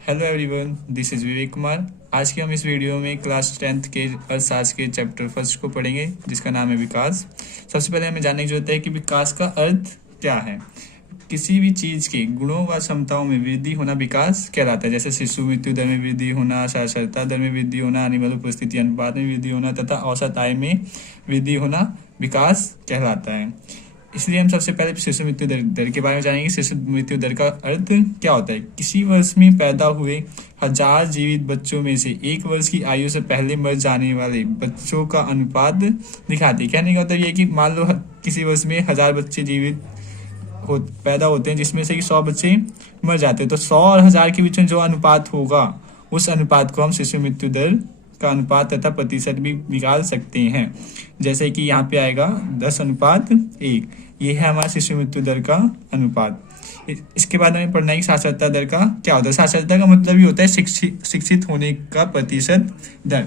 Hello everyone, this is Vivek Kumar. आज के हम इस वीडियो में क्लास 10th के अर्थशास्त्र के चैप्टर फर्स्ट को पढ़ेंगे, जिसका नाम है विकास। सबसे पहले हमें जानने की जरूरत है कि विकास का अर्थ क्या है। किसी भी चीज़ के गुणों व क्षमताओं में वृद्धि होना विकास कहलाता है। जैसे शिशु मृत्यु दर में वृद्धि होना, साक्षरता दर में वृद्धि होना, आने वाली उपस्थिति अनुपात में वृद्धि होना तथा औसत आय में वृद्धि होना विकास कहलाता है। इसलिए हम सबसे पहले शिशु मृत्यु दर के बारे में जानेंगे। शिशु मृत्यु दर का अर्थ क्या होता है। किसी वर्ष में पैदा हुए 1000 जीवित बच्चों में से 1 वर्ष की आयु से पहले मर जाने वाले बच्चों का अनुपात दिखाती है। कहने का मतलब ये कि मान लो किसी वर्ष में 1000 बच्चे जीवित पैदा होते हैं, जिसमें से कि 100 बच्चे मर जाते हैं, तो 100 और 1000 के बीच में जो अनुपात होगा उस अनुपात को हम शिशु मृत्यु दर का अनुपात तथा प्रतिशत भी निकाल सकते हैं। जैसे कि यहाँ पे आएगा 10:1। ये है हमारा शिशु मृत्यु दर का अनुपात। इसके बाद हमें पढ़ना है कि साक्षरता दर का क्या होता है। साक्षरता का मतलब ही होता है शिक्षित होने का प्रतिशत दर।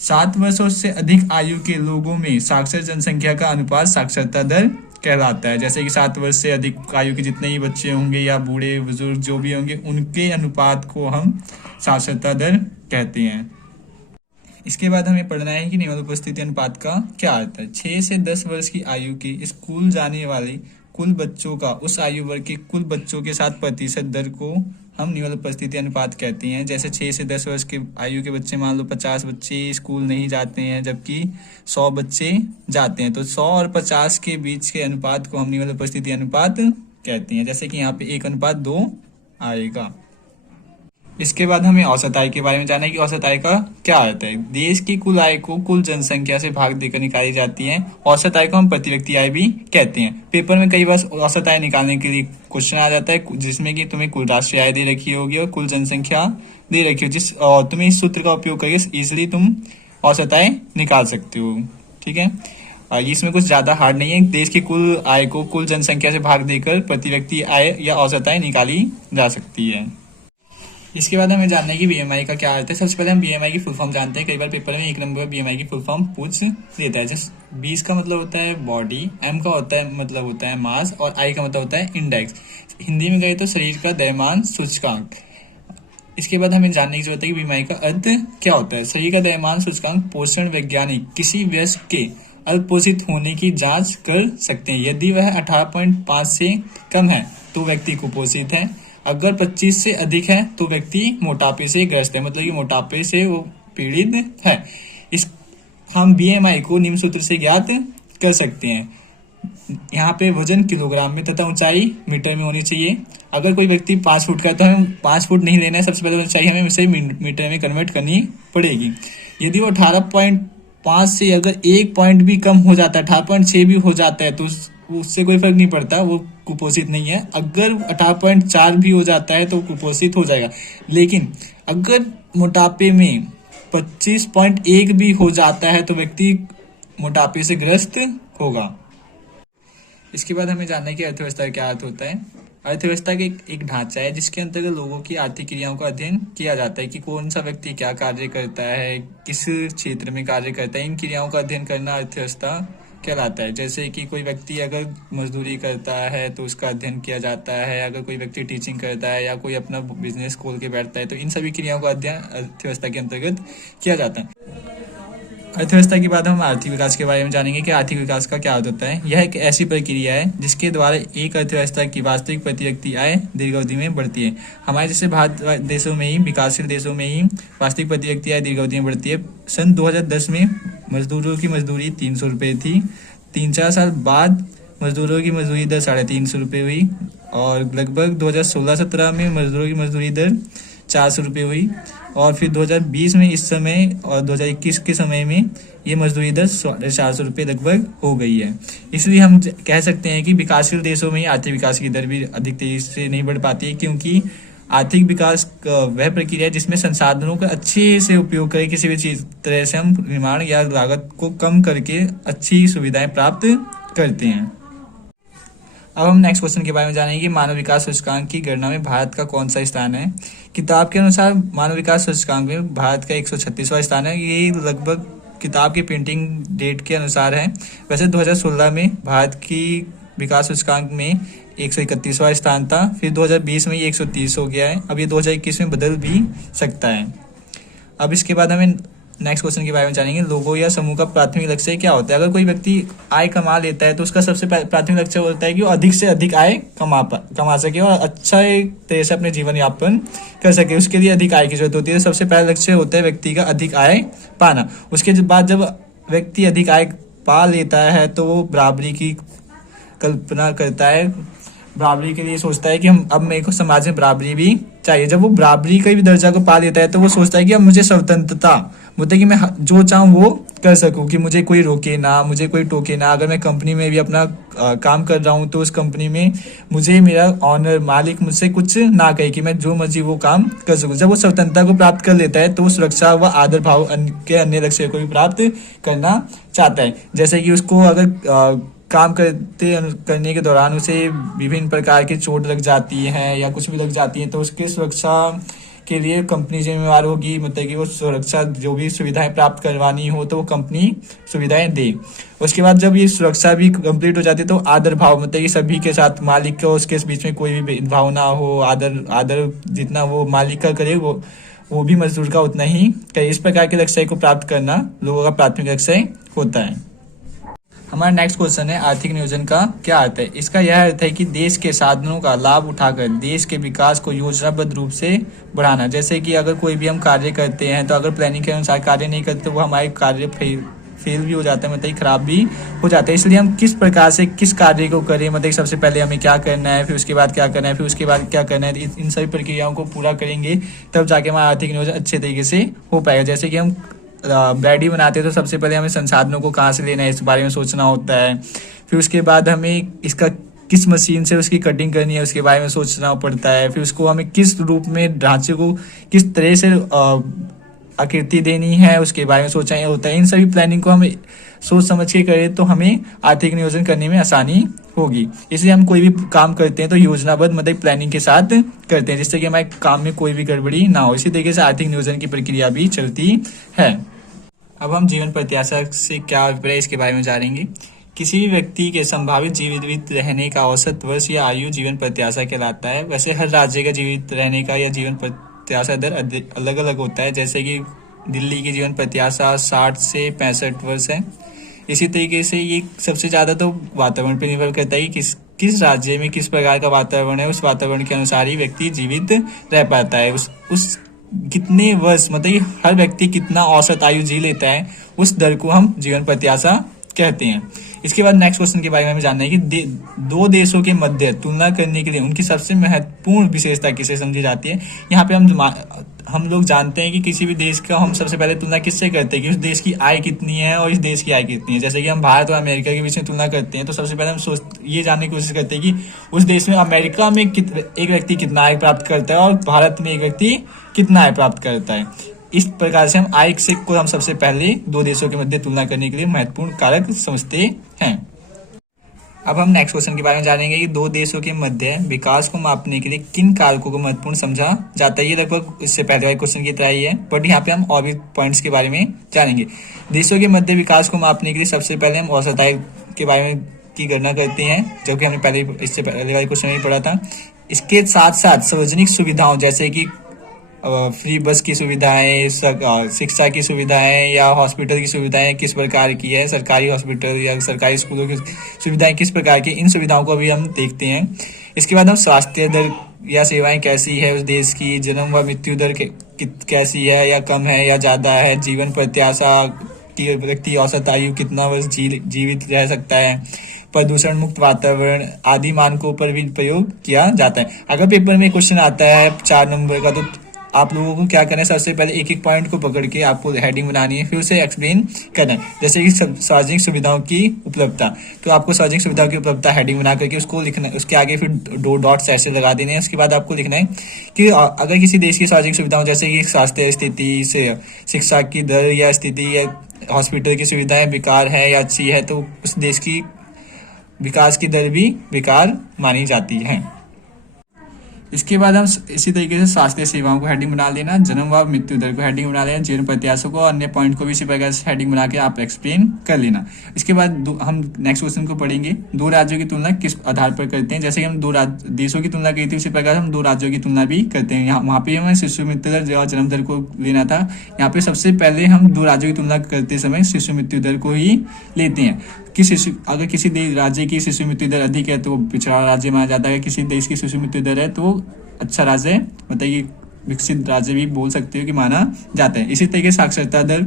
7 वर्षों से अधिक आयु के लोगों में साक्षर जनसंख्या का अनुपात साक्षरता दर कहलाता है। जैसे कि 7 वर्ष से अधिक आयु के जितने ही बच्चे होंगे या बूढ़े बुजुर्ग जो भी होंगे, उनके अनुपात को हम साक्षरता दर कहते हैं। इसके बाद हमें पढ़ना है कि निम्न उपस्थिति अनुपात का क्या अर्थ है। 6 से 10 वर्ष की आयु के स्कूल जाने वाले कुल बच्चों का उस आयु वर्ग के कुल बच्चों के साथ प्रतिशत दर को हम निम्न उपस्थिति अनुपात कहते हैं। जैसे 6 से 10 वर्ष के आयु के बच्चे, मान लो 50 बच्चे स्कूल नहीं जाते हैं, जबकि 100 बच्चे जाते हैं, तो 100 और 50 के बीच के अनुपात को हम निम्न उपस्थिति अनुपात कहते हैं। जैसे कि यहाँ पे 1:2 आएगा। इसके बाद हमें औसत आय के बारे में जानना है कि औसत आय का क्या अर्थ है। देश की कुल आय को कुल जनसंख्या से भाग देकर निकाली जाती है। औसत आय को हम प्रति व्यक्ति आय भी कहते हैं। पेपर में कई बार औसत आय निकालने के लिए क्वेश्चन आ जाता है, जिसमें कि तुम्हें कुल राष्ट्रीय आय दे रखी होगी और कुल जनसंख्या दे रखी होगी, और तुम्हें इस सूत्र का उपयोग करके इजिली तुम औसत आय निकाल सकते हो। ठीक है, इसमें कुछ ज्यादा हार्ड नहीं है। देश की कुल आय को कुल जनसंख्या से भाग देकर प्रति व्यक्ति आय या औसत आय निकाली जा सकती है। इसके बाद हमें जानना है कि बीएमआई का क्या अर्थ है। सबसे पहले हम बीएमआई की फुल फॉर्म जानते हैं। कई बार पेपर में 1 नंबर पर बीएमआई की फुल फॉर्म पूछ देता है। जैसे 20 का मतलब होता है बॉडी, एम का मतलब होता है मास, और आई का मतलब होता है इंडेक्स। हिंदी में गए तो शरीर का द्रव्यमान सूचकांक। इसके बाद हमें जानने की जरूरत है कि बीएमआई का अर्थ क्या होता है। शरीर का द्रव्यमान सूचकांक पोषण वैज्ञानिक किसी वयस्क के अल्पोषित होने की जांच कर सकते हैं। यदि वह 18.5 से कम है तो व्यक्ति कुपोषित है। अगर 25 से अधिक है तो व्यक्ति मोटापे से ग्रस्त है, मतलब कि मोटापे से वो पीड़ित है। इस हम बीएमआई को निम्न सूत्र से ज्ञात कर सकते हैं। यहाँ पे वजन किलोग्राम में तथा ऊंचाई मीटर में होनी चाहिए। अगर कोई व्यक्ति 5 फुट का है तो हमें 5 फुट नहीं लेना है। सबसे पहले ऊंचाई हमें उसे मीटर में कन्वर्ट करनी पड़ेगी। यदि वो 18.5 से अगर 1 पॉइंट भी कम हो जाता है, 18.6 भी हो जाता है, तो उससे कोई फर्क नहीं पड़ता, वो कुपोषित नहीं है। अगर 18.4 भी हो जाता है तो कुपोषित हो जाएगा। लेकिन अगर मोटापे में 25.1 भी हो जाता है तो व्यक्ति मोटापे से ग्रस्त होगा। इसके बाद हमें जानना है कि अर्थव्यवस्था का क्या अर्थ होता है। अर्थव्यवस्था के एक ढांचा है जिसके अंतर्गत लोगों की आर्थिक क्रियाओं का अध्ययन किया जाता है कि कौन सा व्यक्ति क्या कार्य करता है, किस क्षेत्र में कार्य करता है। इन क्रियाओं का अध्ययन करना अर्थव्यवस्था कहलाता है। जैसे कि कोई व्यक्ति अगर मजदूरी करता है तो उसका अध्ययन किया जाता है। अगर कोई व्यक्ति टीचिंग करता है या कोई अपना बिजनेस खोल के बैठता है तो इन सभी क्रियाओं का अध्ययन अर्थव्यवस्था के अंतर्गत किया जाता है। अर्थव्यवस्था के बाद हम आर्थिक विकास के बारे में जानेंगे कि आर्थिक विकास का क्या अर्थ होता है। यह एक ऐसी प्रक्रिया है जिसके द्वारा एक अर्थव्यवस्था की वास्तविक प्रति व्यक्ति आय दीर्घ अवधि में बढ़ती है। हमारे जैसे भारत देशों में ही, विकासशील देशों में ही वास्तविक प्रति व्यक्ति आय दीर्घ अवधि में बढ़ती है। सन 2010 में मजदूरों की मजदूरी 300 रुपये थी। 3-4 साल बाद मजदूरों की मजदूरी दर 350 रुपये हुई, और लगभग 2016-17 में मजदूरों की मजदूरी दर 400 रुपये हुई, और फिर 2020 में इस समय और 2021 के समय में ये मजदूरी दर 450 रुपये लगभग हो गई है। इसलिए हम कह सकते हैं कि विकासशील देशों में आर्थिक विकास की दर भी अधिक तेजी से नहीं बढ़ पाती है, क्योंकि आर्थिक विकास वह प्रक्रिया है जिसमें संसाधनों का अच्छे से उपयोग करके किसी भी चीज तरह से हम निर्माण या लागत को कम करके अच्छी सुविधाएं प्राप्त करते हैं। अब हम नेक्स्ट क्वेश्चन के बारे में जानेंगे कि मानव विकास सूचकांक की गणना में भारत का कौन सा स्थान है। किताब के अनुसार मानव विकास सूचकांक में भारत का 136वां स्थान है। ये लगभग किताब की प्रिंटिंग डेट के अनुसार है। वैसे 2016 में भारत की विकास सूचकांक में 131वां स्थान था, फिर 2020 में ये 130 हो गया है, अब ये 2021 में बदल भी सकता है। अब इसके बाद हमें नेक्स्ट क्वेश्चन के बारे में जानेंगे, लोगों या समूह का प्राथमिक लक्ष्य क्या होता है। अगर कोई व्यक्ति आय कमा लेता है तो उसका सबसे प्राथमिक लक्ष्य होता है कि वो अधिक से अधिक आय कमा सके और अच्छा एक तरह से अपने जीवन यापन कर सके। उसके लिए अधिक आय की जरूरत होती है। सबसे पहला लक्ष्य होता है व्यक्ति का अधिक आय पाना। उसके बाद जब व्यक्ति अधिक आय पा लेता है तो वो बराबरी की कल्पना करता है, बराबरी के लिए सोचता है कि हम अब मेरे को समाज में बराबरी भी चाहिए। जब वो बराबरी का भी दर्जा को पा लेता है तो वो सोचता है कि अब मुझे स्वतंत्रता, मतलब कि मैं जो चाहूँ वो कर सकूँ, कि मुझे कोई रोके ना, मुझे कोई टोके ना। अगर मैं कंपनी में भी अपना काम कर रहा हूँ तो उस कंपनी में मुझे मेरा ऑनर मालिक मुझसे कुछ ना कहे, कि मैं जो मर्जी वो काम कर सकूँ। जब वो स्वतंत्रता को प्राप्त कर लेता है तो वो सुरक्षा व आदर भाव के अन्य लक्ष्य को भी प्राप्त करना चाहता है। जैसे कि उसको अगर काम करने के दौरान उसे विभिन्न प्रकार की चोट लग जाती है या कुछ भी लग जाती है तो उसकी सुरक्षा के लिए कंपनी जिम्मेवार होगी, मतलब कि वो सुरक्षा जो भी सुविधाएं प्राप्त करवानी हो तो वो कंपनी सुविधाएं दे। उसके बाद जब ये सुरक्षा भी कंप्लीट हो जाती है तो आदर भाव, मतलब कि सभी के साथ मालिक का उसके बीच में कोई भी भेदभाव ना हो, आदर जितना वो मालिक का करे वो भी मजदूर का उतना ही करे। इस प्रकार के लक्ष्य को प्राप्त करना लोगों का प्राथमिक लक्ष्य होता है। हमारा नेक्स्ट क्वेश्चन है, आर्थिक नियोजन का क्या अर्थ है। इसका यह अर्थ है कि देश के साधनों का लाभ उठाकर देश के विकास को योजनाबद्ध रूप से बढ़ाना। जैसे कि अगर कोई भी हम कार्य करते हैं तो अगर प्लानिंग के अनुसार कार्य नहीं करते तो वो हमारे कार्य फेल भी हो जाता है, मतलब खराब भी हो जाता है। इसलिए हम किस प्रकार से किस कार्य को करें, मतलब सबसे पहले हमें क्या करना है, फिर उसके बाद क्या करना है, फिर उसके बाद क्या करना है, इन सभी प्रक्रियाओं को पूरा करेंगे तब जाके हमारा आर्थिक नियोजन अच्छे तरीके से हो पाएगा। जैसे कि हम ब्रेड ही बनाते हैं तो सबसे पहले हमें संसाधनों को कहाँ से लेना है इस बारे में सोचना होता है। फिर उसके बाद हमें इसका किस मशीन से उसकी कटिंग करनी है उसके बारे में सोचना पड़ता है। फिर उसको हमें किस रूप में ढांचे को किस तरह से आकृति देनी है उसके बारे में सोचना होता है। इन सभी प्लानिंग को हम सोच समझ के करें तो हमें आर्थिक नियोजन करने में आसानी होगी। इसलिए हम कोई भी काम करते हैं तो योजनाबद्ध मतलब प्लानिंग के साथ करते हैं, जिससे कि हमारे काम में कोई भी गड़बड़ी ना हो। इसी तरीके से आर्थिक नियोजन की प्रक्रिया भी चलती है। अब हम जीवन प्रत्याशा से क्या अभिप्राय है इसके बारे में जानेंगे। किसी भी व्यक्ति के संभावित जीवित रहने का औसत वर्ष या आयु जीवन प्रत्याशा कहलाता है। वैसे हर राज्य का जीवित रहने का या जीवन प्रत्याशा दर अलग अलग होता है। जैसे कि दिल्ली की जीवन प्रत्याशा 60 से 65 वर्ष है। इसी तरीके से ये सबसे ज़्यादा तो वातावरण पर निर्भर करता है कि किस राज्य में किस प्रकार का वातावरण है, उस वातावरण के अनुसार ही व्यक्ति जीवित रह पाता है। उस कितने वर्ष, मतलब हर व्यक्ति कितना औसत आयु जी लेता है, उस दर को हम जीवन प्रत्याशा कहते हैं। इसके बाद नेक्स्ट क्वेश्चन के बारे में हमें जानना है कि दो देशों के मध्य तुलना करने के लिए उनकी सबसे महत्वपूर्ण विशेषता किसे समझी जाती है। यहाँ पे हम लोग जानते हैं कि किसी भी देश का हम सबसे पहले तुलना किससे करते हैं कि उस देश की आय कितनी है और इस देश की आय कितनी है। जैसे कि हम भारत और अमेरिका के बीच में तुलना करते हैं तो सबसे पहले हम ये जानने की कोशिश करते हैं कि उस देश में अमेरिका में एक व्यक्ति कितना आय प्राप्त करता है और भारत में एक व्यक्ति कितना आय प्राप्त करता है। इस प्रकार से हम आय को हम सबसे पहले दो देशों के मध्य तुलना करने के लिए महत्वपूर्ण कारक समझते हैं। अब हम नेक्स्ट क्वेश्चन के बारे में जानेंगे कि दो देशों के मध्य विकास को मापने के लिए किन कारकों को महत्वपूर्ण समझा जाता है। ये लगभग इससे पहले वाले क्वेश्चन की तरह ही है, बट यहाँ पे हम और भी पॉइंट्स के बारे में जानेंगे। देशों के मध्य विकास को मापने के लिए सबसे पहले हम औसत आय के बारे में की गणना करते हैं, जो कि हमने इससे पहले वाले क्वेश्चन में पढ़ा था। इसके साथ साथ सार्वजनिक सुविधाओं जैसे कि फ्री बस की सुविधाएं, शिक्षा की सुविधाएं या हॉस्पिटल की सुविधाएं किस प्रकार की है, सरकारी हॉस्पिटल या सरकारी स्कूलों की सुविधाएं किस प्रकार की, इन सुविधाओं को भी हम देखते हैं। इसके बाद हम स्वास्थ्य दर या सेवाएं कैसी है उस देश की, जन्म व मृत्यु दर कैसी है या कम है या ज़्यादा है, जीवन प्रत्याशा की व्यक्ति औसत आयु कितना वर्ष जीवित रह सकता है, प्रदूषण मुक्त वातावरण आदि मानकों पर भी प्रयोग किया जाता है। अगर पेपर में क्वेश्चन आता है 4 नंबर का तो आप लोगों को क्या करना है, सबसे पहले एक एक पॉइंट को पकड़ के आपको हेडिंग बनानी है, फिर उसे एक्सप्लेन करना है। जैसे कि सार्वजनिक सुविधाओं की उपलब्धता, तो आपको सार्वजनिक सुविधाओं की उपलब्धता हेडिंग बना करके उसको लिखना है, उसके आगे फिर 2 डॉट्स ऐसे लगा देने हैं। उसके बाद आपको लिखना है कि अगर किसी देश की सार्वजनिक सुविधाओं जैसे कि स्वास्थ्य स्थिति से शिक्षा की दर या स्थिति या हॉस्पिटल की सुविधाएं बेकार है या अच्छी है तो उस देश की विकास की दर भी बेकार मानी जाती है। इसके बाद हम इसी तरीके से स्वास्थ्य सेवाओं को हेडिंग बना लेना, जन्म व मृत्यु दर को हेडिंग बना लेना, जीवन प्रत्याशों को, अन्य पॉइंट को भी इसी प्रकार से हेडिंग बना के आप एक्सप्लेन कर लेना। इसके बाद हम नेक्स्ट क्वेश्चन को पढ़ेंगे, दो राज्यों की तुलना किस आधार पर करते हैं। जैसे कि हम दो देशों की तुलना की थी, उसी प्रकार हम दो राज्यों की तुलना भी करते हैं। यहाँ वहाँ पे हमें शिशु मृत्यु दर और जन्म दर को लेना था, यहाँ पे सबसे पहले हम दो राज्यों की तुलना करते समय शिशु मृत्यु दर को ही लेते हैं कि अगर किसी राज्य की शिशु मृत्यु दर अधिक है तो वो पिछड़ा राज्य माना जाता है, किसी देश की शिशु मृत्यु दर है तो वो अच्छा राज्य है, मतलब कि विकसित राज्य भी बोल सकते हो कि माना जाता है। इसी तरीके से साक्षरता दर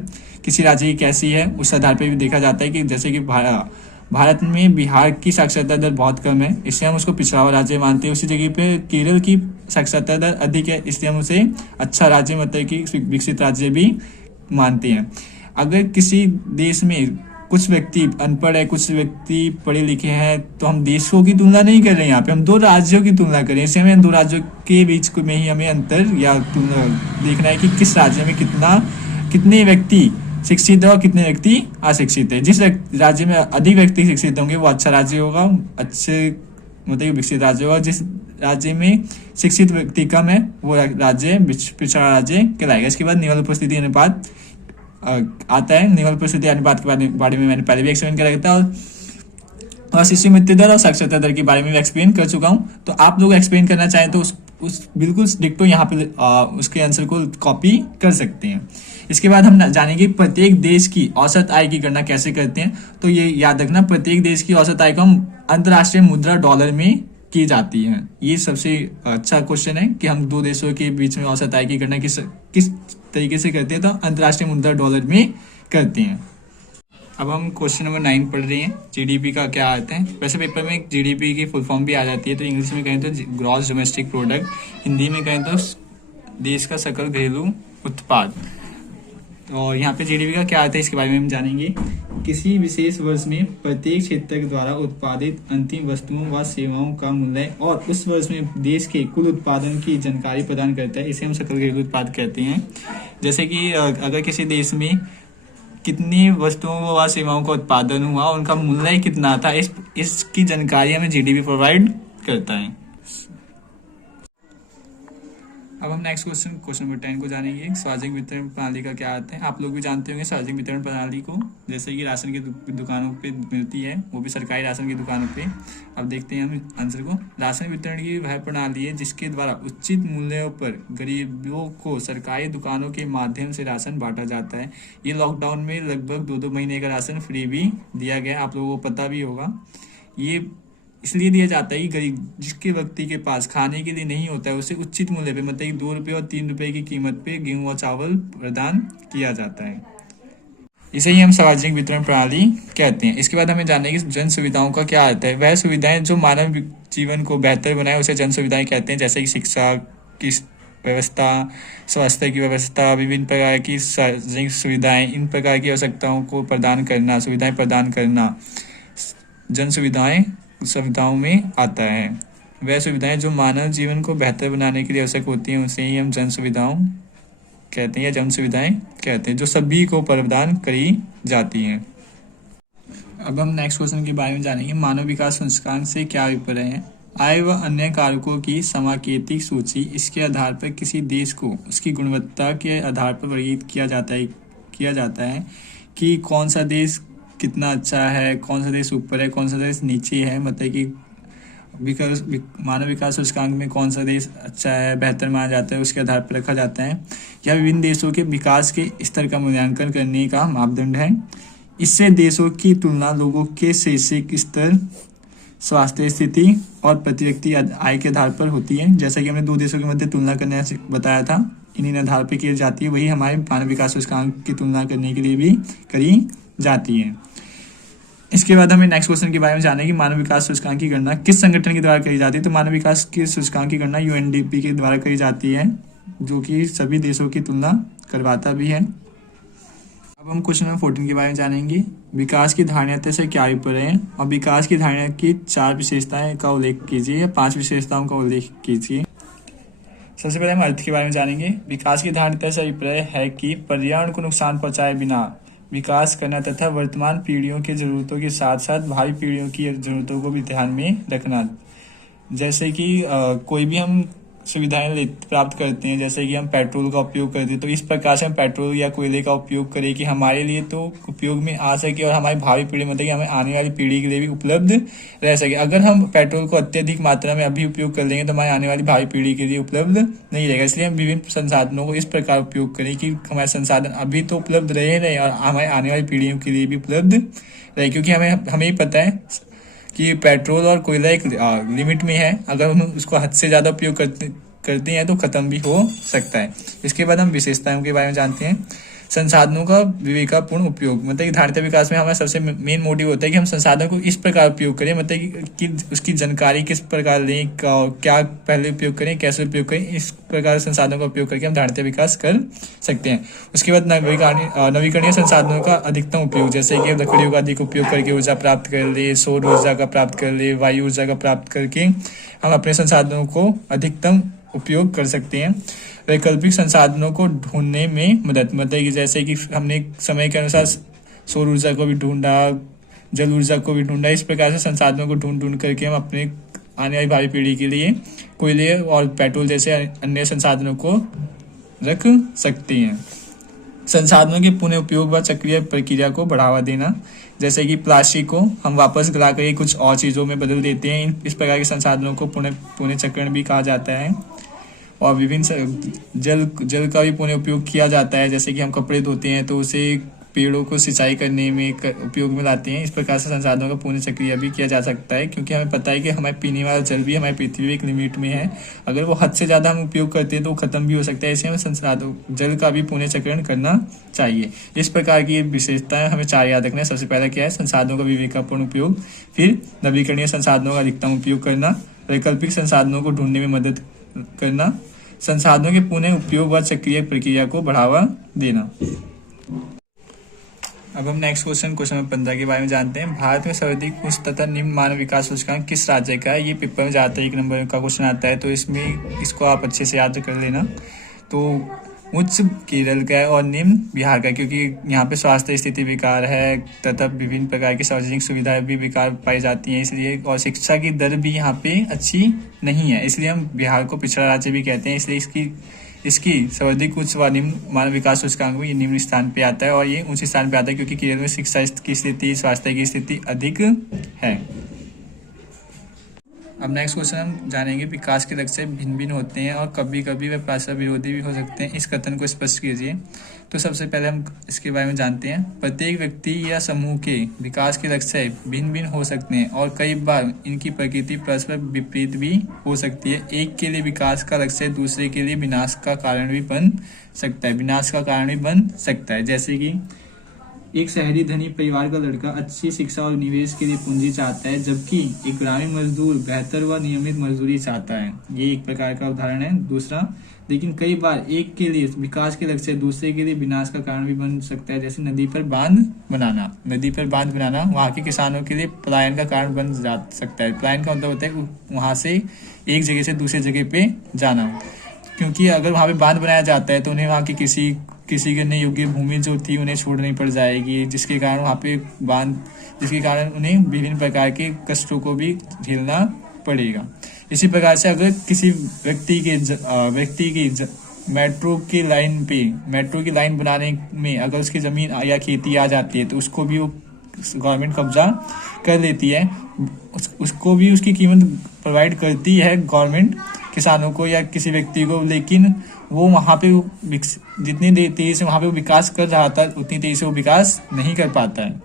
किसी राज्य की कैसी है उस आधार पर भी देखा जाता है कि जैसे कि भारत में बिहार की साक्षरता दर बहुत कम है, इसलिए हम उसको पिछड़ा हुआ राज्य मानते हैं। उसी जगह पे केरल की साक्षरता दर अधिक है, इसलिए हम उसे अच्छा राज्य, मतलब कि विकसित राज्य भी मानते हैं। अगर किसी देश में कुछ व्यक्ति अनपढ़ है, कुछ व्यक्ति पढ़े लिखे हैं, तो हम देशों की तुलना नहीं कर रहे हैं, यहाँ पे हम दो राज्यों की तुलना कर रहे हैं। इसलिए हमें दो राज्यों के बीच में ही हमें अंतर या तुलना देखना है कि किस राज्य में कितने व्यक्ति शिक्षित है और कितने व्यक्ति अशिक्षित है। जिस राज्य में अधिक व्यक्ति शिक्षित होंगे वो अच्छा राज्य होगा, अच्छे मतलब विकसित राज्य होगा। जिस राज्य में शिक्षित व्यक्ति कम है वो राज्य पिछड़ा राज्य कहलाएगा। इसके बाद निवल उपस्थिति अनुपात आता है। निवल उपस्थिति अनुपात के बारे में मैंने पहले भी एक्सप्लेन कर था और शिशु मृत्यु दर और साक्षरता दर के बारे में भी एक्सप्लेन कर चुका हूँ। तो आप लोग एक्सप्लेन करना चाहें तो उस बिल्कुल डिक्टो यहाँ पे उसके आंसर को कॉपी कर सकते हैं। इसके बाद हम जानेंगे प्रत्येक देश की औसत आय की गणना कैसे करते हैं। तो ये याद रखना, प्रत्येक देश की औसत आय को हम अंतर्राष्ट्रीय मुद्रा डॉलर में की जाती है। ये सबसे अच्छा क्वेश्चन है कि हम दो देशों के बीच में औसत आय की गणना किस तरीके से करते हैं, तो अंतर्राष्ट्रीय मुद्रा डॉलर में करते हैं। अब हम क्वेश्चन नंबर 9 पढ़ रहे हैं, जीडीपी का क्या आता है। वैसे पेपर में जीडीपी की फुल फॉर्म भी आ जाती है, तो इंग्लिश में कहें तो ग्रॉस डोमेस्टिक प्रोडक्ट, हिंदी में कहें तो देश का सकल घरेलू उत्पाद। और यहाँ पे जीडीपी का क्या आता है इसके बारे में हम जानेंगे। किसी विशेष वर्ष में प्रत्येक क्षेत्र द्वारा उत्पादित अंतिम वस्तुओं व सेवाओं का मूल्य और उस वर्ष में देश के कुल उत्पादन की जानकारी प्रदान करता है, इसे हम सकल घरेलू उत्पाद कहते हैं। जैसे कि अगर किसी देश में कितनी वस्तुओं व सेवाओं का उत्पादन हुआ, उनका मूल्य कितना था, इसकी जानकारी हमें जीडीपी प्रोवाइड करता है। अब हम नेक्स्ट क्वेश्चन नंबर 10 को जानेंगे। सार्वजनिक वितरण प्रणाली का क्या आता है। आप लोग भी जानते होंगे सार्वजनिक वितरण प्रणाली को, जैसे कि राशन की दुकानों पे मिलती है, वो भी सरकारी राशन की दुकानों पे। अब देखते हैं हम आंसर को। राशन वितरण की वह प्रणाली है जिसके द्वारा उचित मूल्यों पर गरीबों को सरकारी दुकानों के माध्यम से राशन बांटा जाता है। ये लॉकडाउन में लगभग 2-2 महीने का राशन फ्री भी दिया गया, आप लोगों को पता भी होगा। ये इसलिए दिया जाता है कि गरीब जिसके व्यक्ति के पास खाने के लिए नहीं होता है उसे उचित मूल्य पे, मतलब 2 रुपये और 3 रुपये की कीमत पे गेहूं और चावल प्रदान किया जाता है। इसे ही हम सार्वजनिक वितरण प्रणाली कहते हैं। इसके बाद हमें जानने की जन सुविधाओं का क्या आता है। वह सुविधाएं जो मानव जीवन को बेहतर बनाए उसे जन सुविधाएं कहते हैं। जैसे कि शिक्षा की व्यवस्था, स्वास्थ्य की व्यवस्था, विभिन्न प्रकार की सार्वजनिक सुविधाएं, इन प्रकार की आवश्यकताओं को प्रदान करना, सुविधाएं प्रदान करना जन सुविधाओं में आता है। वह सुविधाएं जो मानव जीवन को बेहतर बनाने के लिए आवश्यक होती हैं उसे ही हम जन सुविधाओं कहते हैं या जन सुविधाएं कहते हैं, जो सभी को प्रदान करी जाती हैं। अब हम नेक्स्ट क्वेश्चन के बारे में जानेंगे। मानव विकास सूचकांक से क्या अभिप्राय है। आय व अन्य कारकों की सांकेतिक सूची, इसके आधार पर किसी देश को उसकी गुणवत्ता के आधार पर वर्गीकृत किया जाता है कि कौन सा देश कितना अच्छा है, कौन सा देश ऊपर है, कौन सा देश नीचे है, मतलब कि मानव विकास सूचकांक में कौन सा देश अच्छा है, बेहतर माना जाता है, उसके आधार पर रखा जाता है। यह विभिन्न देशों के विकास के स्तर का मूल्यांकन करने का मापदंड है। इससे देशों की तुलना लोगों के शैक्षिक स्तर, स्वास्थ्य स्थिति और प्रति व्यक्ति आय के आधार पर होती है। जैसा कि हमने 2 देशों के मध्य तुलना करने से बताया था, इन्हीं आधार पर की जाती है। वही हमारे मानव विकास सूचकांक की तुलना करने के लिए भी करी जाती है। इसके बाद हमें नेक्स्ट क्वेश्चन के बारे में जाना है कि मानव विकास सूचकांक की गणना किस संगठन के द्वारा करी जाती है। तो मानव विकास के सूचकांक की गणना यूएनडीपी के द्वारा करी जाती है, जो कि सभी देशों की तुलना करवाता भी है। अब हम क्वेश्चन नंबर 14 के बारे में जानेंगे। विकास की धारणा से क्या अभिप्राय है और विकास की धारणा की 4 विशेषताएं का उल्लेख कीजिए या 5 विशेषताओं का उल्लेख कीजिए। सबसे पहले हम अर्थ के बारे में जानेंगे। विकास की धारणा से अभिप्राय है कि पर्यावरण को नुकसान पहुंचाए बिना विकास करना तथा वर्तमान पीढ़ियों की जरूरतों के साथ साथ भावी पीढ़ियों की जरूरतों को भी ध्यान में रखना। जैसे कि कोई भी हम सुविधाएं प्राप्त करते हैं, जैसे कि हम पेट्रोल का उपयोग करते हैं, तो इस प्रकार से हम पेट्रोल या कोयले का उपयोग करें कि हमारे लिए तो उपयोग में आ सके और हमारी भावी पीढ़ी मतलब कि हमें आने वाली पीढ़ी के लिए भी उपलब्ध रह सके। अगर हम पेट्रोल को अत्यधिक मात्रा में अभी उपयोग कर लेंगे तो हमारे आने वाली भावी पीढ़ी के लिए उपलब्ध नहीं रहेगा। इसलिए हम विभिन्न संसाधनों को इस प्रकार उपयोग करें कि हमारे संसाधन अभी तो उपलब्ध रहे और हमारे आने वाली पीढ़ियों के लिए भी उपलब्ध रहे, क्योंकि हमें ही पता है कि पेट्रोल और कोयला एक लिमिट में है। अगर हम उसको हद से ज़्यादा उपयोग करते हैं तो ख़त्म भी हो सकता है। इसके बाद हम विशेषताओं के बारे में जानते हैं। संसाधनों का विवेकपूर्ण उपयोग, मतलब कि धारणा विकास में हमारा सबसे मेन मोटिव होता है कि हम संसाधनों को इस प्रकार उपयोग करें, मतलब कि उसकी जानकारी किस प्रकार लें, क्या पहले उपयोग करें, कैसे उपयोग करें, इस प्रकार संसाधनों का उपयोग करके हम धारणा विकास कर सकते हैं। उसके बाद नवीकरणीय संसाधनों का अधिकतम उपयोग, जैसे कि लकड़ियों का अधिक उपयोग करके ऊर्जा प्राप्त कर ले, सौर ऊर्जा का प्राप्त कर ले, वायु ऊर्जा का प्राप्त करके हम अपने संसाधनों को अधिकतम उपयोग कर सकते हैं। वैकल्पिक संसाधनों को ढूंढने में मदद, मतलब कि जैसे कि हमने समय के अनुसार सौर ऊर्जा को भी ढूंढा, जल ऊर्जा को भी ढूंढा, इस प्रकार से संसाधनों को ढूंढ करके हम अपने आने वाली भावी पीढ़ी के लिए कोयले और पेट्रोल जैसे अन्य संसाधनों को रख सकते हैं। संसाधनों के पुनः उपयोग व चक्रीय प्रक्रिया को बढ़ावा देना, जैसे कि प्लास्टिक को हम वापस गला कर कुछ और चीज़ों में बदल देते हैं, इस प्रकार के संसाधनों को पुनः चक्रण भी कहा जाता है। और विभिन्न जल का भी पुनः उपयोग किया जाता है, जैसे कि हम कपड़े धोते हैं तो उसे पेड़ों को सिंचाई करने में उपयोग में लाते हैं। इस प्रकार से संसाधनों का पुनः चक्रिया भी किया जा सकता है, क्योंकि हमें पता है कि हमारे पीने वाला जल भी हमारी पृथ्वी में एक लिमिट में है। अगर वो हद से ज़्यादा हम उपयोग करते हैं तो वो खत्म भी हो सकता है, इसलिए हमें संसाधन जल का भी पुनः चक्रण करना चाहिए। इस प्रकार की विशेषताएं हमें 4 याद रखना है। सबसे पहला क्या है, संसाधनों का विवेकपूर्ण उपयोग, फिर नवीकरणीय संसाधनों का अधिकतम उपयोग करना, वैकल्पिक संसाधनों को ढूंढने में मदद करना, संसाधनों के पुनः उपयोग व चक्रीय प्रक्रिया को बढ़ावा देना। अब हम नेक्स्ट क्वेश्चन नंबर 15 के बारे में जानते हैं। भारत में सर्वाधिक उच्च तथा निम्न मानव विकास सूचकांक किस राज्य का है? ये पेपर में ज़्यादातर 1 नंबर का क्वेश्चन आता है, तो इसमें इसको आप अच्छे से याद कर लेना। तो उच्च केरल का है और निम्न बिहार का है, क्योंकि यहाँ पे स्वास्थ्य स्थिति बेकार है तथा विभिन्न प्रकार की सार्वजनिक सुविधाएं भी बेकार पाई जाती हैं, इसलिए, और शिक्षा की दर भी यहाँ पे अच्छी नहीं है, इसलिए हम बिहार को पिछड़ा राज्य भी कहते हैं। इसलिए इसकी सर्वाधिक उच्च व निम्न मानव विकास सूचकांक में ये निम्न स्थान पे आता है, और ये ऊंचे स्थान पे आता है क्योंकि केरल में शिक्षा की स्थिति, स्वास्थ्य की स्थिति अधिक है। अब नेक्स्ट क्वेश्चन हम जानेंगे, विकास के लक्ष्य भिन्न भिन्न होते हैं और कभी कभी वे परस्पर विरोधी भी हो सकते हैं, इस कथन को स्पष्ट कीजिए। तो सबसे पहले हम इसके बारे में जानते हैं। प्रत्येक व्यक्ति या समूह के विकास के लक्ष्य भिन्न भिन्न हो सकते हैं और कई बार इनकी प्रकृति परस्पर विपरीत भी हो सकती है। एक के लिए विकास का लक्ष्य दूसरे के लिए विनाश का कारण भी बन सकता है, जैसे कि एक शहरी धनी परिवार का लड़का अच्छी शिक्षा और निवेश के लिए पूंजी चाहता है, जबकि एक ग्रामीण मजदूर बेहतर व नियमित मजदूरी चाहता है। ये एक प्रकार का उदाहरण है। दूसरा, लेकिन कई बार एक के लिए विकास के लक्ष्य दूसरे के लिए विनाश का कारण भी बन सकता है, जैसे नदी पर बांध बनाना वहाँ के किसानों के लिए पलायन का कारण बन जा सकता है। पलायन का मतलब होता है वहाँ से एक जगह से दूसरी जगह पे जाना, क्योंकि अगर वहाँ पे बांध बनाया जाता है तो उन्हें वहाँ की किसी करने योग्य भूमि जो थी उन्हें छोड़नी पड़ जाएगी, जिसके कारण उन्हें विभिन्न प्रकार के कष्टों को भी झेलना पड़ेगा। इसी प्रकार से अगर किसी व्यक्ति की मेट्रो की लाइन बनाने में अगर उसकी ज़मीन या खेती आ जाती है तो उसको भी वो गवर्नमेंट कब्जा कर लेती है, उसको भी उसकी कीमत प्रोवाइड करती है गवर्नमेंट किसानों को या किसी व्यक्ति को, लेकिन वो वहाँ पे जितनी तेजी से वहाँ पे वो विकास कर रहा था उतनी तेजी से वो विकास नहीं कर पाता है।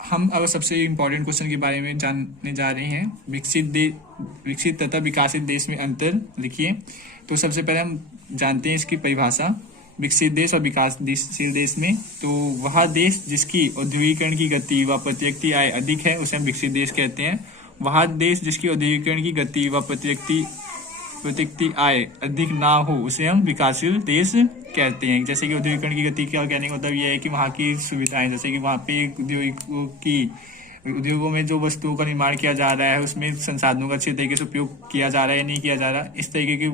हम अब सबसे इम्पोर्टेंट क्वेश्चन के बारे में जानने जा रहे हैं। विकसित तथा विकासित देश में अंतर लिखिए। तो सबसे पहले हम जानते हैं इसकी परिभाषा। विकसित देश और विकासशील देश में, तो वह देश जिसकी औद्योगिकरण की गति व प्रत्यक्ष आय अधिक है उसे हम विकसित देश कहते हैं। वह देश जिसकी औद्योगिकरण की गति व प्रत्यक्ष आय अधिक ना हो उसे हम विकासशील देश कहते हैं। जैसे कि औद्योगिकरण की गति का कहने का मतलब यह है कि वहाँ की सुविधाएं, जैसे कि वहाँ पे उद्योगों में जो वस्तुओं का निर्माण किया जा रहा है उसमें संसाधनों का अच्छे तरीके से उपयोग किया जा रहा है या नहीं किया जा रहा, इस तरीके की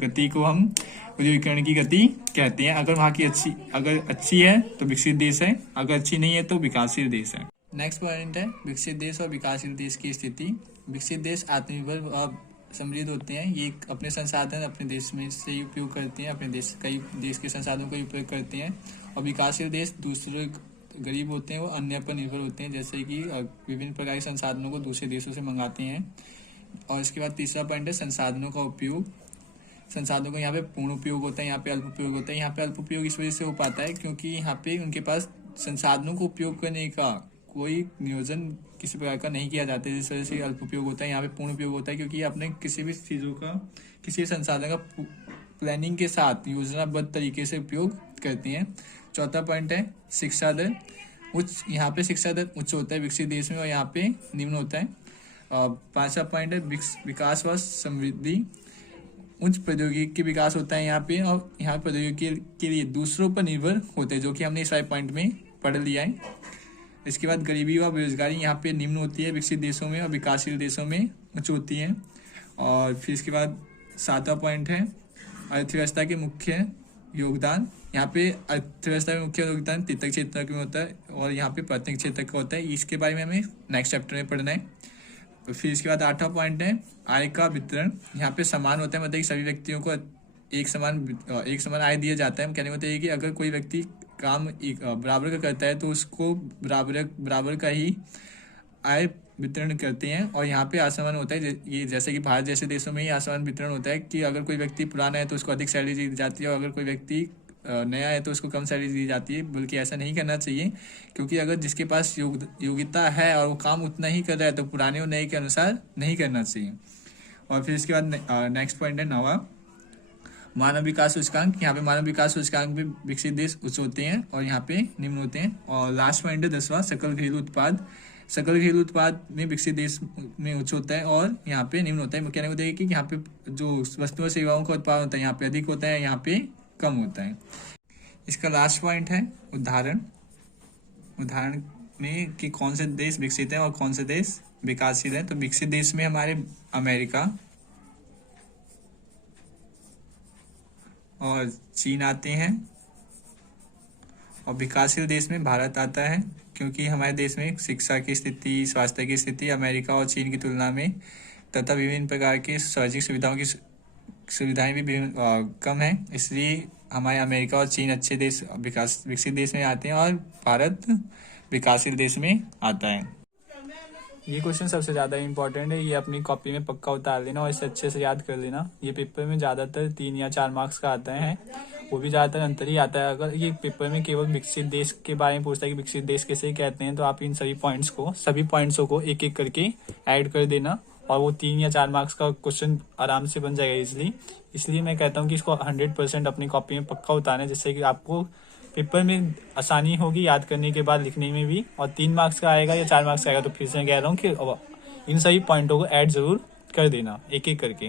गति को हम औद्योगिकरण की गति कहते हैं। अगर वहाँ की अच्छी है तो विकसित देश है, अगर अच्छी नहीं है तो विकासशील देश है। नेक्स्ट पॉइंट है विकसित देश और विकासशील देश की स्थिति। विकसित देश आत्मनिर्भर समृद्ध होते हैं, ये अपने संसाधन अपने देश में से ही उपयोग करते हैं, अपने देश कई देश के संसाधनों का उपयोग करते हैं। और विकासशील देश दूसरे गरीब होते हैं, वो अन्य पर निर्भर होते हैं, जैसे कि विभिन्न प्रकार के संसाधनों को दूसरे देशों से मंगाते हैं। और इसके बाद तीसरा पॉइंट है संसाधनों का उपयोग। संसाधनों का यहाँ पे पूर्ण उपयोग होता है, यहाँ पे अल्प उपयोग होता है। यहाँ पे अल्प उपयोग इस वजह से हो पाता है क्योंकि यहाँ पे उनके पास संसाधनों को उपयोग करने का कोई नियोजन किसी प्रकार का नहीं किया जाता है, जिस वजह से अल्प उपयोग होता है। यहाँ पे पूर्ण उपयोग होता है क्योंकि अपने किसी भी चीज़ों का, किसी संसाधन का प्लानिंग के साथ योजनाबद्ध तरीके से उपयोग करती हैं। चौथा पॉइंट है शिक्षा दर उच्च। यहाँ पे शिक्षा दर उच्च होता है विकसित देश में और यहाँ पे निम्न होता है। पांचवा पॉइंट है विकास व समृद्धि। उच्च प्रौद्योगिकी के विकास होता है यहाँ पे, और यहाँ प्रौद्योगिकी के लिए दूसरों पर निर्भर होते हैं, जो कि हमने इस 5 पॉइंट में पढ़ लिया है। इसके बाद गरीबी व बेरोजगारी यहाँ पे निम्न होती है विकसित देशों में, और विकासशील देशों में उच्च होती है। और फिर इसके बाद 7वां पॉइंट है अर्थव्यवस्था के मुख्य योगदान। यहाँ पे अर्थव्यवस्था में मुख्य योगदान तृतीयक क्षेत्र में होता है और यहाँ पे प्राथमिक क्षेत्र का होता है। इसके बारे में हमें नेक्स्ट चैप्टर में पढ़ना है। फिर इसके बाद 8वां पॉइंट है आय का वितरण। यहाँ पे समान होता है, मतलब कि सभी व्यक्तियों को एक समान आय दिया जाता है। हम कहने को होता है कि अगर कोई व्यक्ति काम बराबर का करता है तो उसको बराबर का ही आय वितरण करते हैं। और यहाँ पे असमान होता है, ये जैसे कि भारत जैसे देशों में ही असमान वितरण होता है कि अगर कोई व्यक्ति पुराना है तो उसको अधिक सैलरी दी जाती है, और अगर कोई व्यक्ति नया है तो उसको कम सैलरी दी जाती है। बल्कि ऐसा नहीं करना चाहिए, क्योंकि अगर जिसके पास योग्यता है और वो काम उतना ही कर रहा है तो पुराने और नए के अनुसार नहीं करना चाहिए। और फिर इसके बाद नेक्स्ट पॉइंट है 9वां मानव विकास सूचकांक। यहाँ पे मानव विकास सूचकांक भी विकसित देश उच्च होते हैं और यहाँ पे निम्न होते हैं। और लास्ट पॉइंट है 10वां सकल घरेलू उत्पाद। सकल घरेलू उत्पाद में विकसित देश में उच्च होता है और यहाँ पे निम्न होता है। कहने को देखिए कि यहाँ पे जो वस्तुओं और सेवाओं का उत्पादन होता है यहाँ पे अधिक होता है, यहाँ पे कम होता है। इसका लास्ट पॉइंट है उदाहरण में कि कौन से देश विकसित है और कौन से देश विकासशील है। तो विकसित देश में हमारे अमेरिका और चीन आते हैं, और विकासशील देश में भारत आता है, क्योंकि हमारे देश में शिक्षा की स्थिति, स्वास्थ्य की स्थिति अमेरिका और चीन की तुलना में तथा विभिन्न प्रकार की सार्वजनिक सुविधाओं की सुविधाएं भी कम है। इसलिए हमारे अमेरिका और चीन अच्छे देश विकसित देश में आते हैं और भारत विकासशील देश में आता है। ये क्वेश्चन सबसे ज़्यादा इंपॉर्टेंट है, ये अपनी कॉपी में पक्का उतार लेना और इसे अच्छे से याद कर लेना। ये पेपर में ज़्यादातर 3 या 4 मार्क्स का आता है, वो भी ज़्यादातर अंतर ही आता है। अगर ये पेपर में केवल विकसित देश के बारे में पूछता है कि विकसित देश किसे कहते हैं, तो आप इन सभी पॉइंट्सों को एक एक करके ऐड कर देना और वो 3 या 4 मार्क्स का क्वेश्चन आराम से बन जाएगा। इसलिए मैं कहता हूँ कि इसको 100% अपनी कॉपी में पक्का उतारना, जिससे कि आपको पेपर में आसानी होगी याद करने के बाद लिखने में भी। और 3 मार्क्स का आएगा या 4 मार्क्स का आएगा तो फिर से मैं कह रहा हूँ कि इन सभी पॉइंटों को ऐड जरूर कर देना एक एक करके।